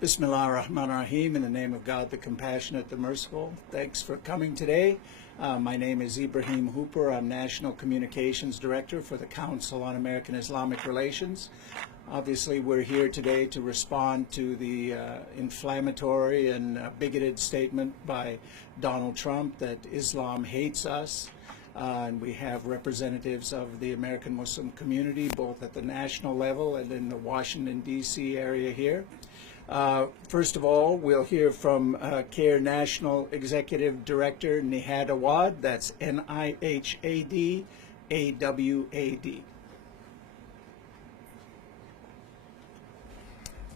Bismillah ar-Rahman ar-Rahim, in the name of God, the Compassionate, the Merciful. Thanks for coming today. My name is Ibrahim Hooper. I'm National Communications Director for the Council on American Islamic Relations. Obviously, we're here today to respond to the inflammatory and bigoted statement by Donald Trump that Islam hates us. And we have representatives of the American Muslim community, both at the national level and in the Washington, D.C. area here. First of all, we'll hear from CAIR National Executive Director Nihad Awad. That's N-I-H-A-D-A-W-A-D.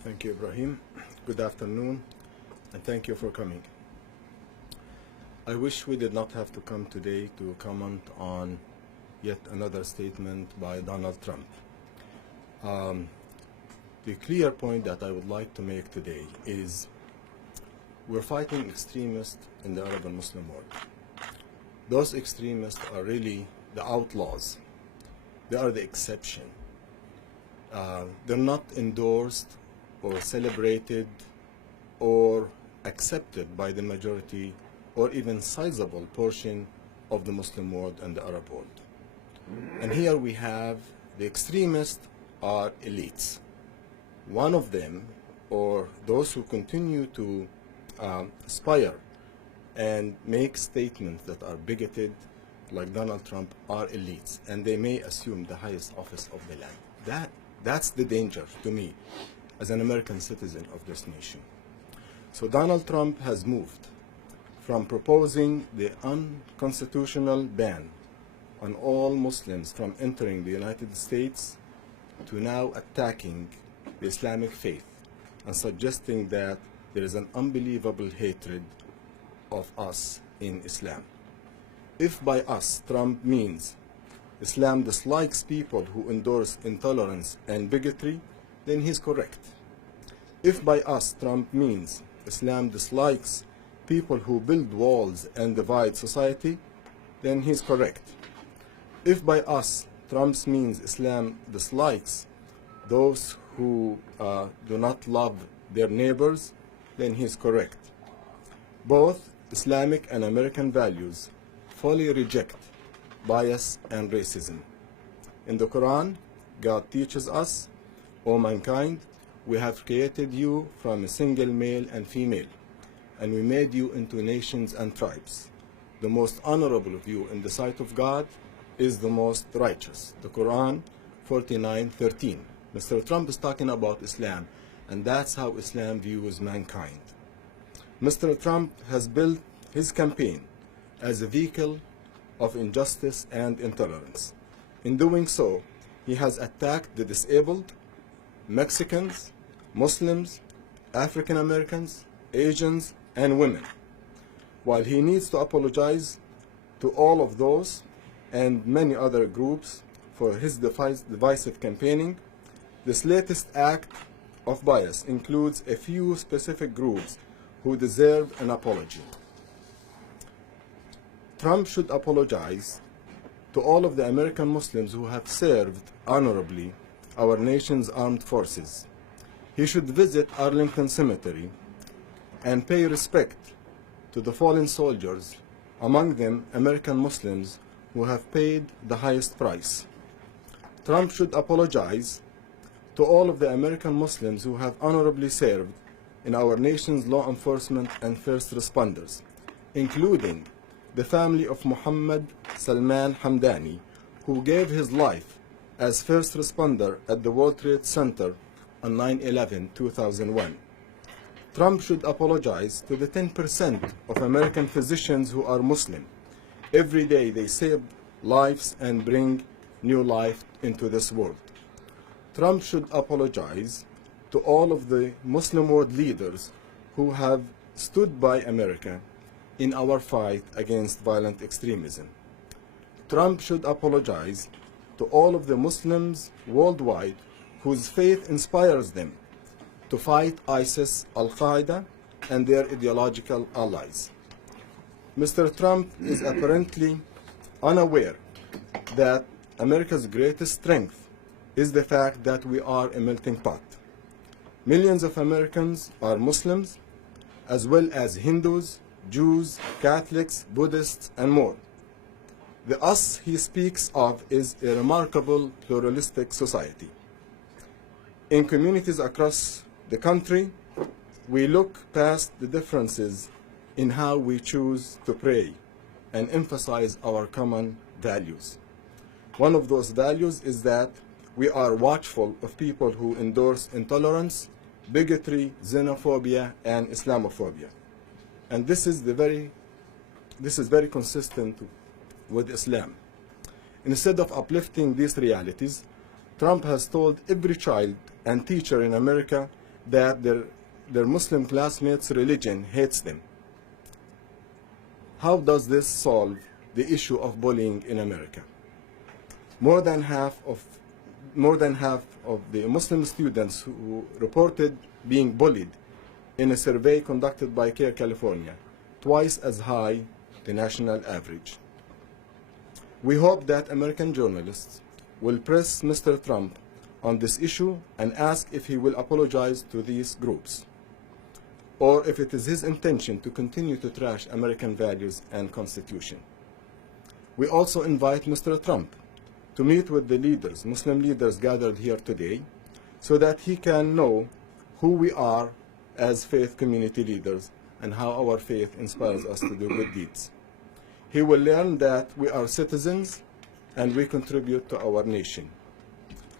Thank you, Ibrahim. Good afternoon, and thank you for coming. I wish we did not have to come today to comment on yet another statement by Donald Trump. The clear point that I would like to make today is we're fighting extremists in the Arab and Muslim world. Those extremists are really the outlaws. They are the exception. They're not endorsed or celebrated or accepted by the majority or even sizable portion of the Muslim world and the Arab world. And here we have the extremists are elites. One of them, or those who continue to aspire and make statements that are bigoted, like Donald Trump, are elites, and they may assume the highest office of the land. That's the danger to me as an American citizen of this nation. So Donald Trump has moved from proposing the unconstitutional ban on all Muslims from entering the United States to now attacking the Islamic faith and suggesting that there is an unbelievable hatred of us in Islam. If by us Trump means Islam dislikes people who endorse intolerance and bigotry, then he's correct. If by us Trump means Islam dislikes people who build walls and divide society, then he's correct. If by us Trump means Islam dislikes those who do not love their neighbors, then he's correct. Both Islamic and American values fully reject bias and racism. In the Quran, God teaches us, O mankind, we have created you from a single male and female, and we made you into nations and tribes. The most honorable of you in the sight of God is the most righteous. The Quran 49:13. Mr. Trump is talking about Islam, and that's how Islam views mankind. Mr. Trump has built his campaign as a vehicle of injustice and intolerance. In doing so, he has attacked the disabled, Mexicans, Muslims, African Americans, Asians, and women. While he needs to apologize to all of those and many other groups for his divisive campaigning, this latest act of bias includes a few specific groups who deserve an apology. Trump should apologize to all of the American Muslims who have served honorably our nation's armed forces. He should visit Arlington Cemetery and pay respect to the fallen soldiers, among them American Muslims who have paid the highest price. Trump should apologize to all of the American Muslims who have honorably served in our nation's law enforcement and first responders, including the family of Mohammed Salman Hamdani, who gave his life as first responder at the World Trade Center on 9/11/2001. Trump should apologize to the 10% of American physicians who are Muslim. Every day they save lives and bring new life into this world. Trump should apologize to all of the Muslim world leaders who have stood by America in our fight against violent extremism. Trump should apologize to all of the Muslims worldwide whose faith inspires them to fight ISIS, Al-Qaeda, and their ideological allies. Mr. Trump is apparently unaware that America's greatest strength is the fact that we are a melting pot. Millions of Americans are Muslims, as well as Hindus, Jews, Catholics, Buddhists, and more. The us he speaks of is a remarkable pluralistic society. In communities across the country, we look past the differences in how we choose to pray and emphasize our common values. One of those values is that we are watchful of people who endorse intolerance, bigotry, xenophobia, and Islamophobia. And this is very consistent with Islam. Instead of uplifting these realities, Trump has told every child and teacher in America that their Muslim classmates' religion hates them. How does this solve the issue of bullying in America? More than half of the Muslim students who reported being bullied in a survey conducted by CAIR California, twice as high the national average. We hope that American journalists will press Mr. Trump on this issue and ask if he will apologize to these groups, or if it is his intention to continue to trash American values and Constitution. We also invite Mr. Trump to meet with the leaders, Muslim leaders gathered here today, so that he can know who we are as faith community leaders and how our faith inspires us to do good deeds. He will learn that we are citizens and we contribute to our nation.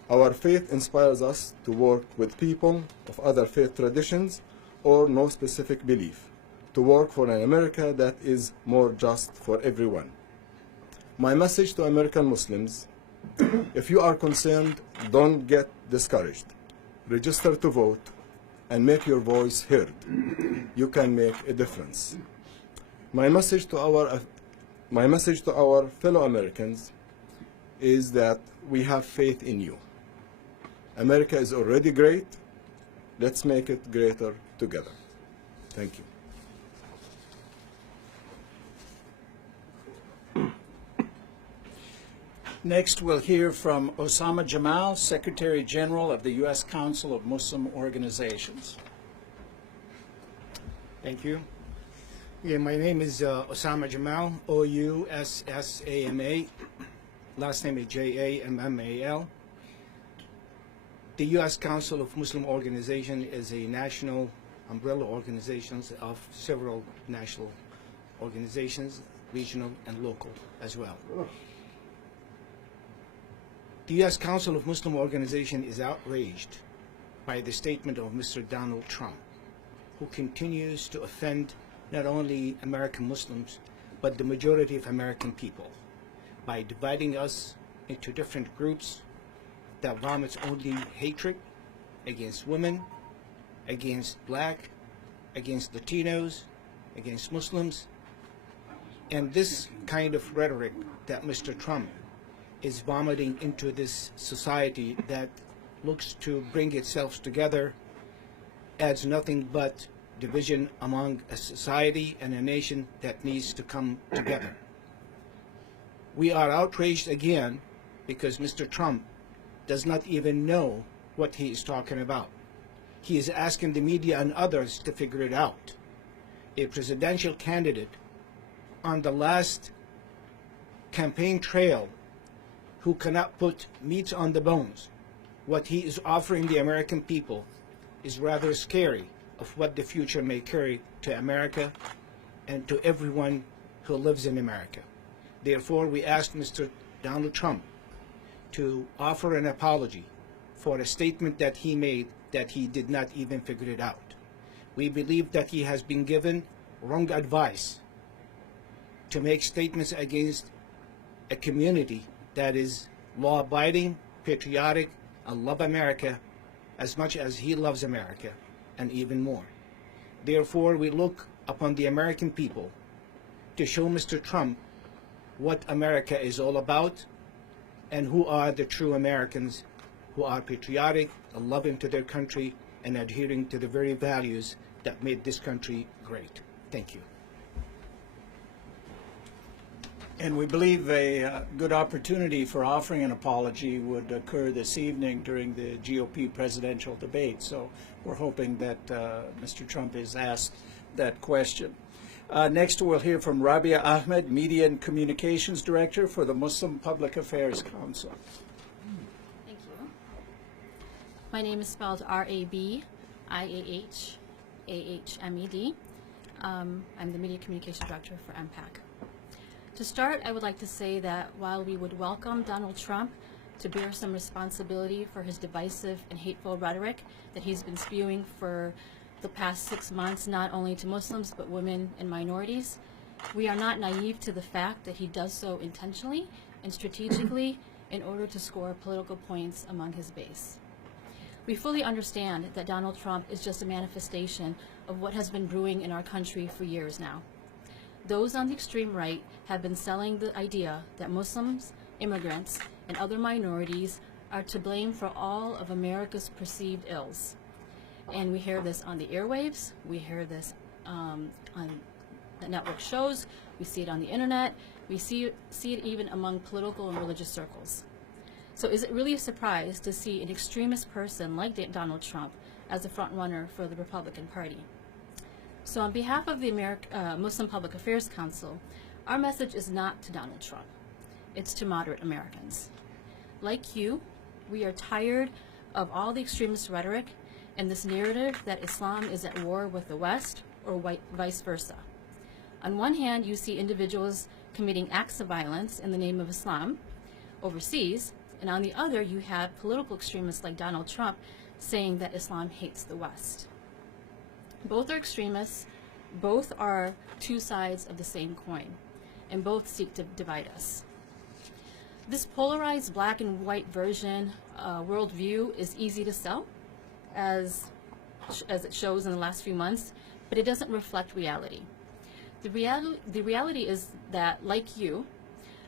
Our faith inspires us to work with people of other faith traditions or no specific belief, to work for an America that is more just for everyone. My message to American Muslims: if you are concerned, don't get discouraged. Register to vote and make your voice heard. You can make a difference. My message to our fellow Americans is that we have faith in you. America is already great. Let's make it greater together. Thank you. Next, we'll hear from Osama Jamal, Secretary General of the U.S. Council of Muslim Organizations. Thank you. Yeah, my name is Osama Jamal, O-U-S-S-A-M-A. Last name is J-A-M-M-A-L. The U.S. Council of Muslim Organizations is a national umbrella organization of several national organizations, regional and local as well. The U.S. Council of Muslim Organizations is outraged by the statement of Mr. Donald Trump, who continues to offend not only American Muslims, but the majority of American people by dividing us into different groups that vomits only hatred against women, against black, against Latinos, against Muslims. And this kind of rhetoric that Mr. Trump is vomiting into this society that looks to bring itself together adds nothing but division among a society and a nation that needs to come together. We are outraged again because Mr. Trump does not even know what he is talking about. He is asking the media and others to figure it out. A presidential candidate on the last campaign trail who cannot put meat on the bones, what he is offering the American people is rather scary of what the future may carry to America and to everyone who lives in America. Therefore, we asked Mr. Donald Trump to offer an apology for a statement that he made that he did not even figure it out. We believe that he has been given wrong advice to make statements against a community that is law-abiding, patriotic, and love America as much as he loves America, and even more. Therefore, we look upon the American people to show Mr. Trump what America is all about and who are the true Americans who are patriotic and loving to their country and adhering to the very values that made this country great. Thank you. And we believe a good opportunity for offering an apology would occur this evening during the GOP presidential debate. So we're hoping that Mr. Trump is asked that question. Next, we'll hear from Rafi Amon, Media and Communications Director for the Muslim Public Affairs Council. Thank you. My name is spelled R-A-B-I-A-H-A-H-M-E-D. I'm the Media Communications Director for MPAC. To start, I would like to say that while we would welcome Donald Trump to bear some responsibility for his divisive and hateful rhetoric that he's been spewing for the past 6 months, not only to Muslims but women and minorities, we are not naive to the fact that he does so intentionally and strategically in order to score political points among his base. We fully understand that Donald Trump is just a manifestation of what has been brewing in our country for years now. Those on the extreme right have been selling the idea that Muslims, immigrants, and other minorities are to blame for all of America's perceived ills. And we hear this on the airwaves, we hear this on the network shows, we see it on the internet, we see it even among political and religious circles. So is it really a surprise to see an extremist person like Donald Trump as a front runner for the Republican Party? So on behalf of the Muslim Public Affairs Council, our message is not to Donald Trump. It's to moderate Americans. Like you, we are tired of all the extremist rhetoric and this narrative that Islam is at war with the West or vice versa. On one hand, you see individuals committing acts of violence in the name of Islam overseas, and on the other, you have political extremists like Donald Trump saying that Islam hates the West. Both are extremists, both are two sides of the same coin, and both seek to divide us. This polarized black and white version worldview is easy to sell, as it shows in the last few months, but it doesn't reflect reality. The reality is that, like you,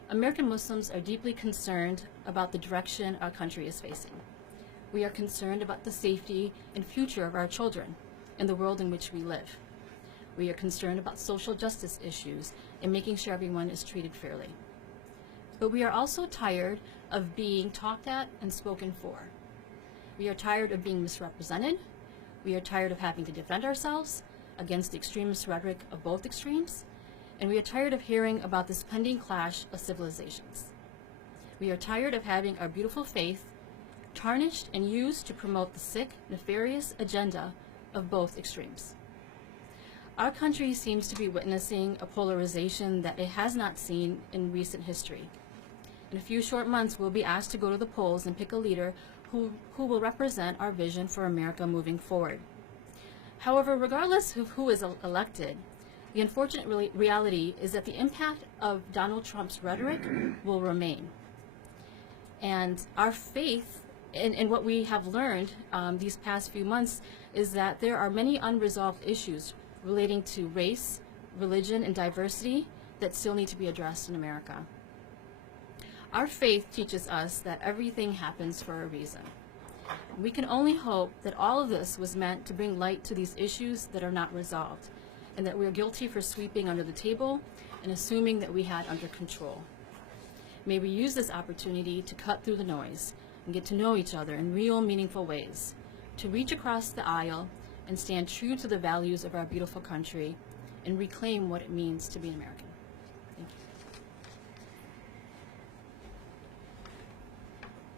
American Muslims are deeply concerned about the direction our country is facing. We are concerned about the safety and future of our children and the world in which we live. We are concerned about social justice issues and making sure everyone is treated fairly. But we are also tired of being talked at and spoken for. We are tired of being misrepresented. We are tired of having to defend ourselves against the extremist rhetoric of both extremes. And we are tired of hearing about this pending clash of civilizations. We are tired of having our beautiful faith tarnished and used to promote the sick, nefarious agenda of both extremes. Our country seems to be witnessing a polarization that it has not seen in recent history. In a few short months, we'll be asked to go to the polls and pick a leader who will represent our vision for America moving forward. However, regardless of who is elected, the unfortunate reality is that the impact of Donald Trump's rhetoric will remain. And our faith in what we have learned these past few months is that there are many unresolved issues relating to race, religion, and diversity that still need to be addressed in America. Our faith teaches us that everything happens for a reason. We can only hope that all of this was meant to bring light to these issues that are not resolved, and that we're guilty for sweeping under the table and assuming that we had under control. May we use this opportunity to cut through the noise and get to know each other in real, meaningful ways, to reach across the aisle and stand true to the values of our beautiful country and reclaim what it means to be an American. Thank you.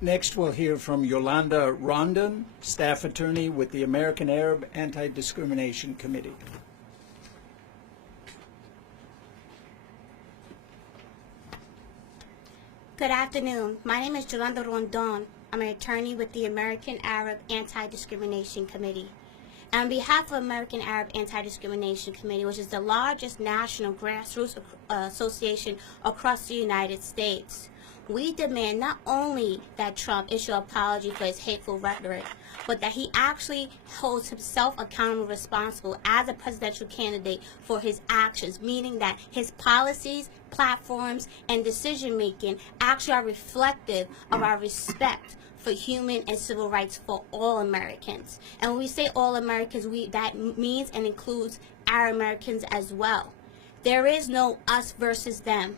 Next, we'll hear from Yolanda Rondon, staff attorney with the American Arab Anti-Discrimination Committee. Good afternoon. My name is Yolanda Rondon. I'm an attorney with the American Arab Anti-Discrimination Committee. And on behalf of American Arab Anti-Discrimination Committee, which is the largest national grassroots association across the United States, we demand not only that Trump issue an apology for his hateful rhetoric, but that he actually holds himself accountable and responsible as a presidential candidate for his actions, meaning that his policies, platforms, and decision-making actually are reflective of our respect for human and civil rights for all Americans. And when we say all Americans, that means and includes our Americans as well. There is no us versus them.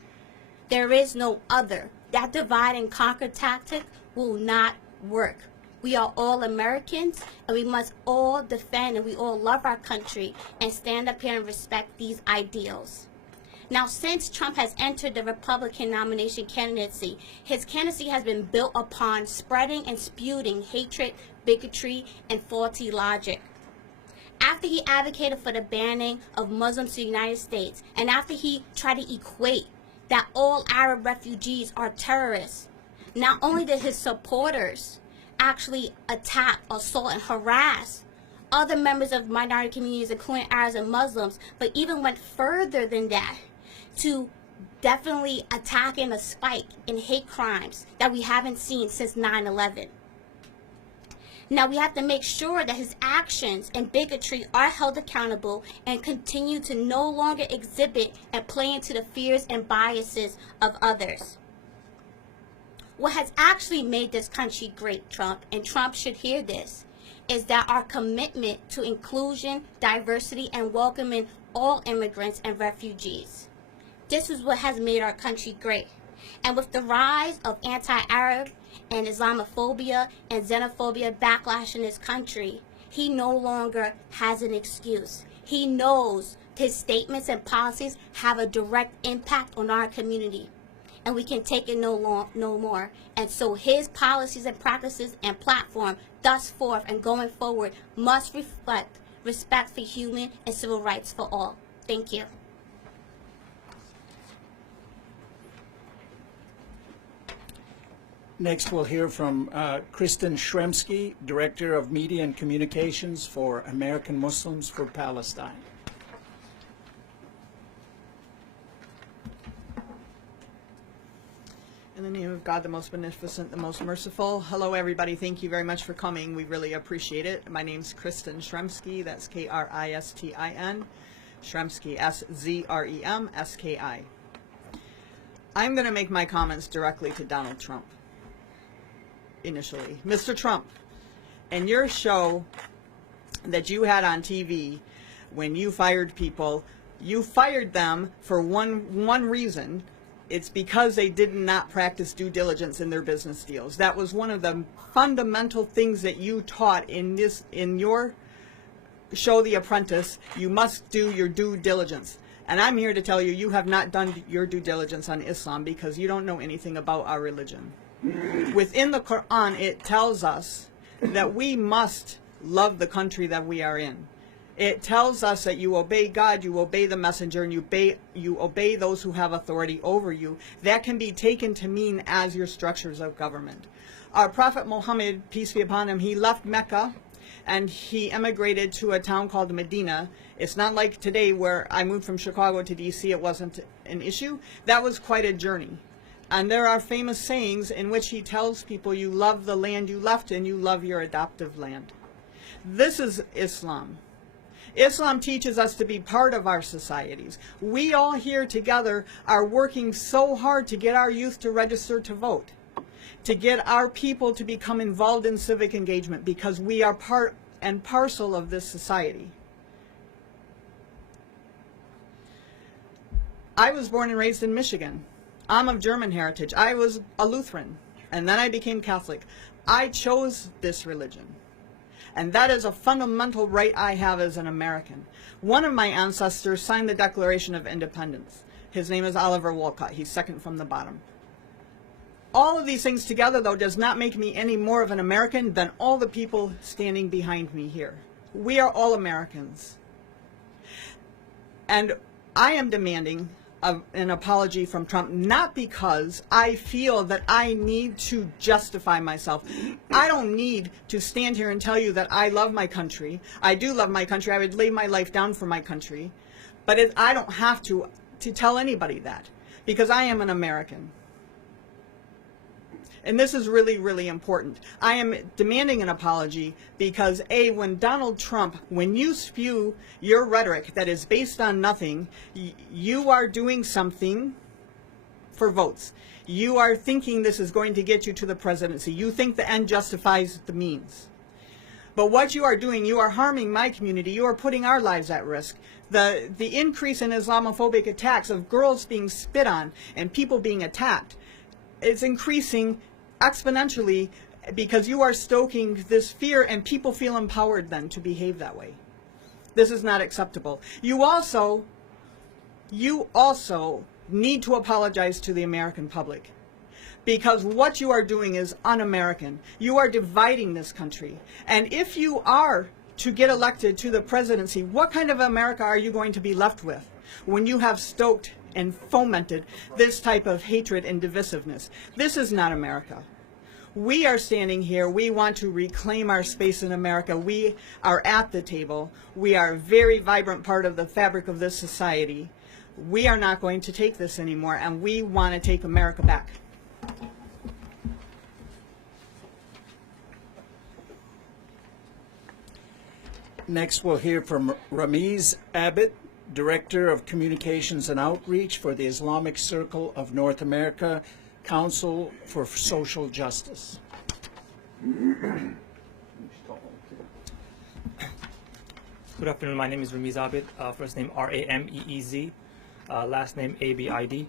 There is no other. That divide and conquer tactic will not work. We are all Americans, and we must all defend, and we all love our country and stand up here and respect these ideals. Now, since Trump has entered the Republican nomination candidacy, his candidacy has been built upon spreading and spewing hatred, bigotry, and faulty logic. After he advocated for the banning of Muslims to the United States, and after he tried to equate that all Arab refugees are terrorists, not only did his supporters actually attack, assault, and harass other members of minority communities, including Arabs and Muslims, but even went further than that to definitely attacking a spike in hate crimes that we haven't seen since 9/11. Now we have to make sure that his actions and bigotry are held accountable and continue to no longer exhibit and play into the fears and biases of others. What has actually made this country great, Trump, and Trump should hear this, is that our commitment to inclusion, diversity, and welcoming all immigrants and refugees. This is what has made our country great. And with the rise of anti-Arab and Islamophobia and xenophobia backlash in this country, he no longer has an excuse. He knows his statements and policies have a direct impact on our community, and we can take it no more. And so his policies and practices and platform thus forth and going forward must reflect respect for human and civil rights for all. Thank you. Next, we'll hear from Kristen Shremsky, Director of Media and Communications for American Muslims for Palestine. In the name of God, the most beneficent, the most merciful. Hello, everybody. Thank you very much for coming. We really appreciate it. My name's Kristen Shremsky. That's Kristin. Shremsky, Szremski. I'm going to make my comments directly to Donald Trump. Initially, Mr. Trump, and your show that you had on TV when you fired people, you fired them for one reason. It's because they did not practice due diligence in their business deals. That was one of the fundamental things that you taught in your show, The Apprentice. You must do your due diligence. And I'm here to tell you, you have not done your due diligence on Islam because you don't know anything about our religion. Within the Quran, it tells us that we must love the country that we are in. It tells us that you obey God, you obey the messenger, and you obey those who have authority over you. That can be taken to mean as your structures of government. Our Prophet Muhammad, peace be upon him, he left Mecca and he emigrated to a town called Medina. It's not like today where I moved from Chicago to DC, it wasn't an issue. That was quite a journey. And there are famous sayings in which he tells people, you love the land you left and you love your adoptive land. This is Islam. Islam teaches us to be part of our societies. We all here together are working so hard to get our youth to register to vote, to get our people to become involved in civic engagement, because we are part and parcel of this society. I was born and raised in Michigan. I'm of German heritage. I was a Lutheran, and then I became Catholic. I chose this religion, and that is a fundamental right I have as an American. One of my ancestors signed the Declaration of Independence. His name is Oliver Wolcott. He's second from the bottom. All of these things together, though, does not make me any more of an American than all the people standing behind me here. We are all Americans. And I am demanding an apology from Trump, not because I feel that I need to justify myself. I don't need to stand here and tell you that I love my country. I do love my country. I would lay my life down for my country. But I don't have to tell anybody that, because I am an American. And this is really, really important. I am demanding an apology because, A, when Donald Trump, when you spew your rhetoric that is based on nothing, you are doing something for votes. You are thinking this is going to get you to the presidency. You think the end justifies the means. But what you are doing, you are harming my community. You are putting our lives at risk. The increase in Islamophobic attacks of girls being spit on and people being attacked is increasing exponentially because you are stoking this fear and people feel empowered then to behave that way. This is not acceptable. You also need to apologize to the American public, because what you are doing is un-American. You are dividing this country. And if you are to get elected to the presidency, what kind of America are you going to be left with when you have stoked and fomented this type of hatred and divisiveness? This is not America. We are standing here. We want to reclaim our space in America. We are at the table. We are a very vibrant part of the fabric of this society. We are not going to take this anymore, and we want to take America back. Next, we'll hear from Ramiz Abed, Director of Communications and Outreach for the Islamic Circle of North America, Council for Social Justice. Good afternoon. My name is Ramiz Abed. First name Rameez, last name Abid.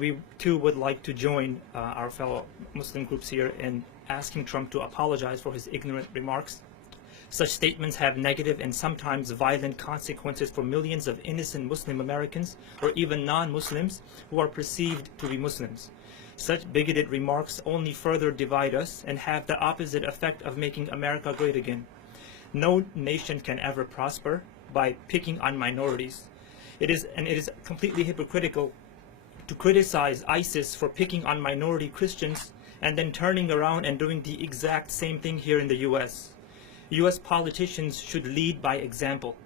We too would like to join our fellow Muslim groups here in asking Trump to apologize for his ignorant remarks. Such statements have negative and sometimes violent consequences for millions of innocent Muslim Americans or even non-Muslims who are perceived to be Muslims. Such bigoted remarks only further divide us and have the opposite effect of making America great again. No nation can ever prosper by picking on minorities. It is completely hypocritical to criticize ISIS for picking on minority Christians and then turning around and doing the exact same thing here in the U.S. U.S. politicians should lead by example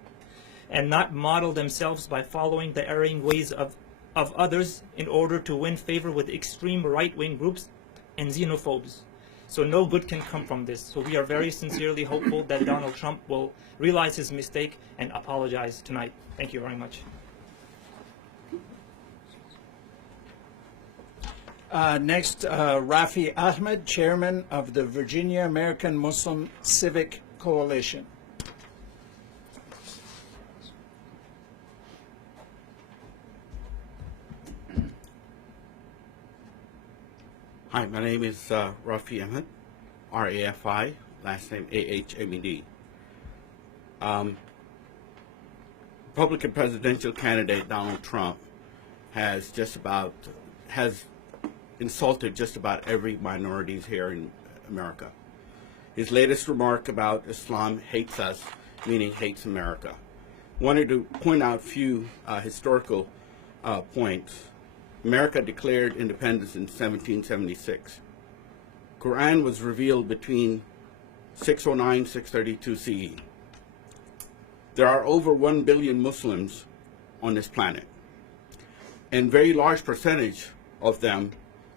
and not model themselves by following the erring ways of others in order to win favor with extreme right-wing groups and xenophobes. So no good can come from this. So we are very sincerely hopeful that Donald Trump will realize his mistake and apologize tonight. Thank you very much. Next, Rafi Ahmed, Chairman of the Virginia American Muslim Civic Coalition. Hi, my name is Rafi Amon, R-A-F-I, last name A-H-M-E-D. Republican presidential candidate Donald Trump has insulted just about every minority here in America. His latest remark about Islam hates us, meaning hates America. Wanted to point out a few historical points. America declared independence in 1776. Quran was revealed between 609 632 CE. There are over 1 billion Muslims on this planet, and very large percentage of them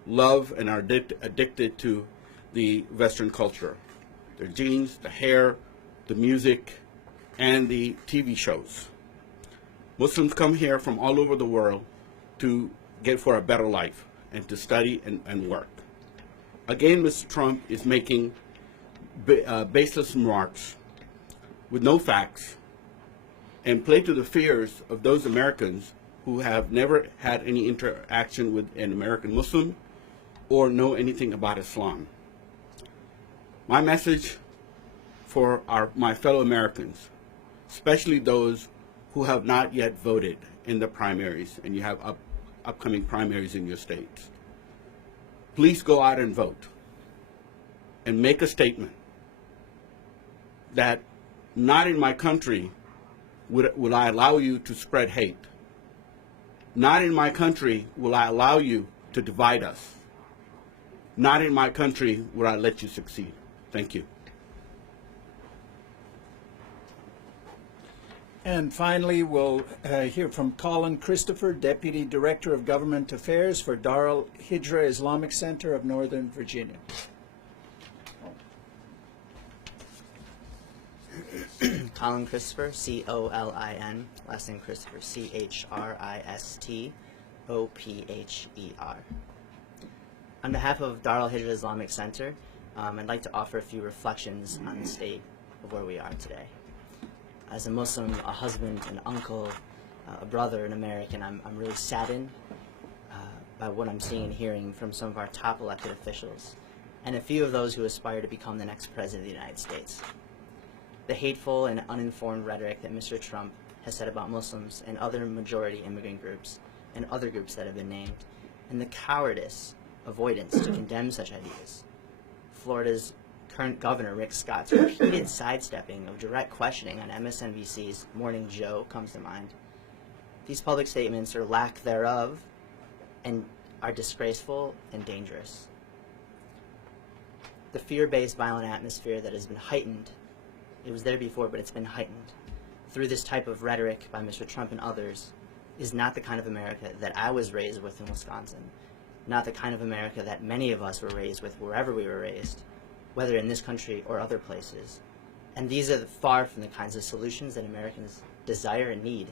love and are addicted to the Western culture. Their jeans, the hair, the music, and the TV shows. Muslims come here from all over the world to get for a better life and to study and work. Again, Mr. Trump is making baseless remarks with no facts and play to the fears of those Americans who have never had any interaction with an American Muslim or know anything about Islam. My message for my fellow Americans, especially those who have not yet voted in the primaries, and you have upcoming primaries in your states, please go out and vote and make a statement that not in my country will I allow you to spread hate. Not in my country will I allow you to divide us. Not in my country will I let you succeed. Thank you. And finally, we'll hear from Colin Christopher, Deputy Director of Government Affairs for Dar al-Hijra Islamic Center of Northern Virginia. Colin Christopher, C-O-L-I-N, last name Christopher, C-H-R-I-S-T-O-P-H-E-R. On behalf of Dar al-Hijra Islamic Center, I'd like to offer a few reflections on the state of where we are today. As a Muslim, a husband, an uncle, a brother, an American, I'm really saddened by what I'm seeing and hearing from some of our top elected officials, and a few of those who aspire to become the next president of the United States. The hateful and uninformed rhetoric that Mr. Trump has said about Muslims and other majority immigrant groups and other groups that have been named, and the cowardice, avoidance to condemn such ideas. Florida's current governor, Rick Scott's repeated sidestepping of direct questioning on MSNBC's Morning Joe comes to mind. These public statements, or lack thereof, and are disgraceful and dangerous. The fear-based violent atmosphere that has been heightened, it was there before, but it's been heightened through this type of rhetoric by Mr. Trump and others, is not the kind of America that I was raised with in Wisconsin, not the kind of America that many of us were raised with wherever we were raised, whether in this country or other places. And these are far from the kinds of solutions that Americans desire and need.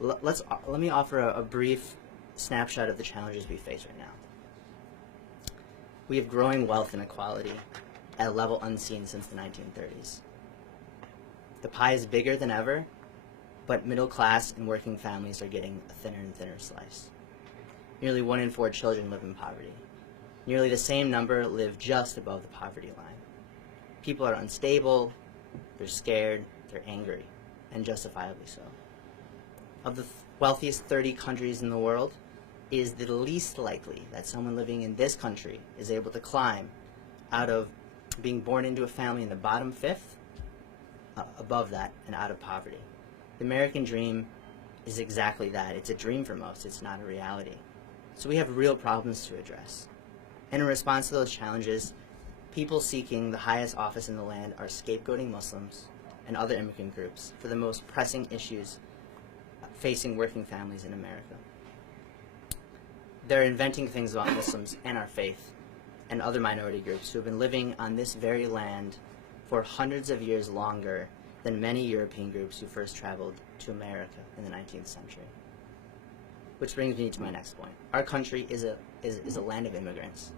Let me offer a brief snapshot of the challenges we face right now. We have growing wealth inequality at a level unseen since the 1930s. The pie is bigger than ever, but middle class and working families are getting a thinner and thinner slice. Nearly 1 in 4 children live in poverty. Nearly the same number live just above the poverty line. People are unstable, they're scared, they're angry, and justifiably so. Of the wealthiest 30 countries in the world, it is the least likely that someone living in this country is able to climb out of being born into a family in the bottom fifth, above that, and out of poverty. The American dream is exactly that. It's a dream for most. It's not a reality. So we have real problems to address. And in response to those challenges, people seeking the highest office in the land are scapegoating Muslims and other immigrant groups for the most pressing issues facing working families in America. They're inventing things about Muslims and our faith and other minority groups who have been living on this very land for hundreds of years longer than many European groups who first traveled to America in the 19th century. Which brings me to my next point. Our country is a land of immigrants.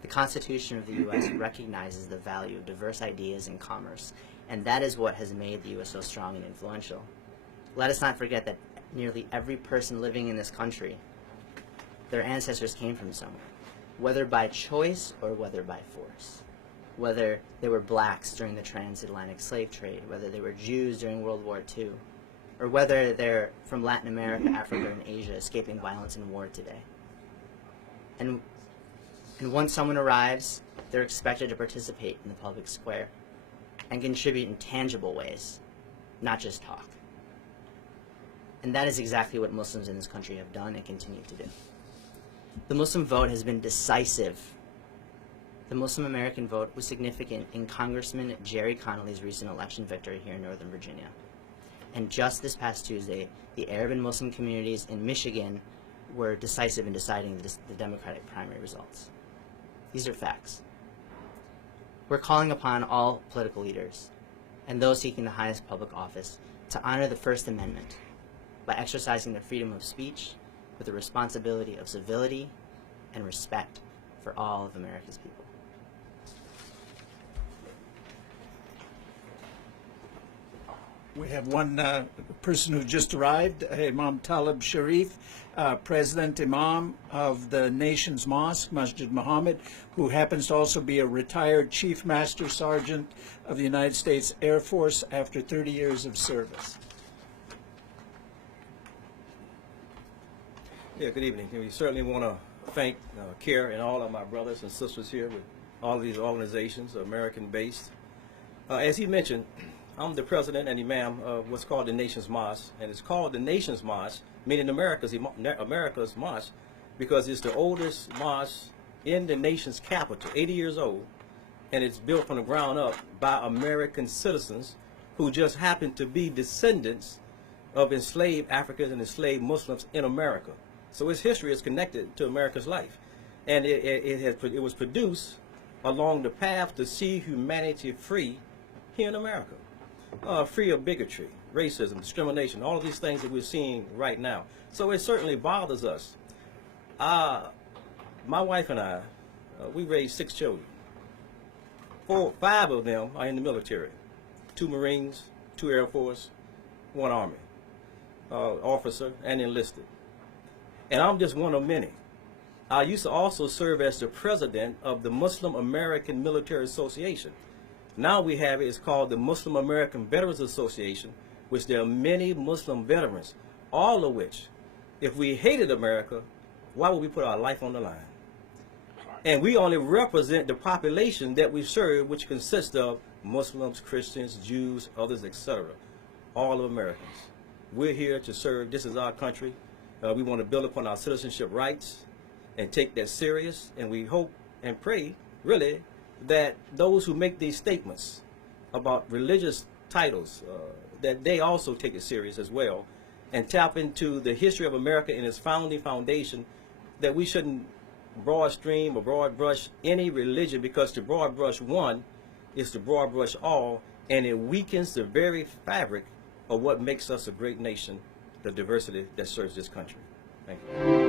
The Constitution of the U.S. recognizes the value of diverse ideas and commerce, and that is what has made the U.S. so strong and influential. Let us not forget that nearly every person living in this country, their ancestors came from somewhere, whether by choice or whether by force. Whether they were blacks during the transatlantic slave trade, whether they were Jews during World War II, or whether they're from Latin America, Africa, and Asia escaping violence and war today. And once someone arrives, they're expected to participate in the public square and contribute in tangible ways, not just talk. And that is exactly what Muslims in this country have done and continue to do. The Muslim vote has been decisive. The Muslim American vote was significant in Congressman Jerry Connolly's recent election victory here in Northern Virginia. And just this past Tuesday, the Arab and Muslim communities in Michigan were decisive in deciding the Democratic primary results. These are facts. We're calling upon all political leaders and those seeking the highest public office to honor the First Amendment by exercising their freedom of speech with the responsibility of civility and respect for all of America's people. We have one person who just arrived, Imam Talib Sharif, President Imam of the nation's mosque, Masjid Muhammad, who happens to also be a retired Chief Master Sergeant of the United States Air Force after 30 years of service. Yeah, good evening. We certainly want to thank CAIR and all of my brothers and sisters here with all of these organizations, American-based. As he mentioned, I'm the president and imam of what's called the Nation's Mosque, and it's called the Nation's Mosque, meaning America's mosque, because it's the oldest mosque in the nation's capital, 80 years old, and it's built from the ground up by American citizens who just happen to be descendants of enslaved Africans and enslaved Muslims in America. So its history is connected to America's life, and it was produced along the path to see humanity free here in America. Free of bigotry, racism, discrimination, all of these things that we're seeing right now. So it certainly bothers us. My wife and I, we raised 6 children. 5 of them are in the military. 2 Marines, 2 Air Force, 1 Army officer, and enlisted. And I'm just one of many. I used to also serve as the president of the Muslim American Military Association. Now we have it, it's called the Muslim American Veterans Association, which there are many Muslim veterans, all of which, if we hated America, why would we put our life on the line? And we only represent the population that we serve, which consists of Muslims, Christians, Jews, others, etc. All of Americans. We're here to serve. This is our country. We want to build upon our citizenship rights and take that serious. And we hope and pray, really, that those who make these statements about religious titles, that they also take it serious as well and tap into the history of America and its founding foundation, that we shouldn't broad stream or broad brush any religion, because to broad brush one is to broad brush all, and it weakens the very fabric of what makes us a great nation, the diversity that serves this country. Thank you.